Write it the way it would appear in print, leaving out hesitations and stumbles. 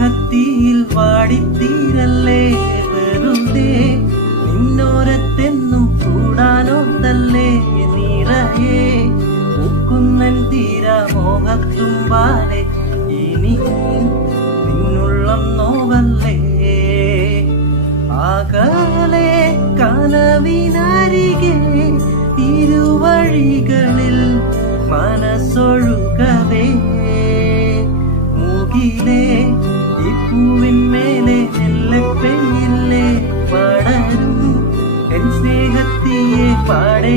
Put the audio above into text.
സ്നേഹത്തിൽ വാടിത്തീരല്ലേ വെറുതെ നിന്നോരത്തെന്നും കൂടാനോത്തല്ലേ നിറയെ പൂക്കുന്നൻ തീരാമോഹത്തുമ്പാലെ ഇനി നിന്നുള്ളം നോവല്ലേ ആകലെ കനവിനരികെ ഇരുവഴികളിൽ മനസ്സൊഴുകവേ മൂകിലേ ഈ പൂവിന്മേലെ മെല്ലെ പെയ്യില്ലേ പടരും എൻ സ്നേഹത്തിയെ പാടെ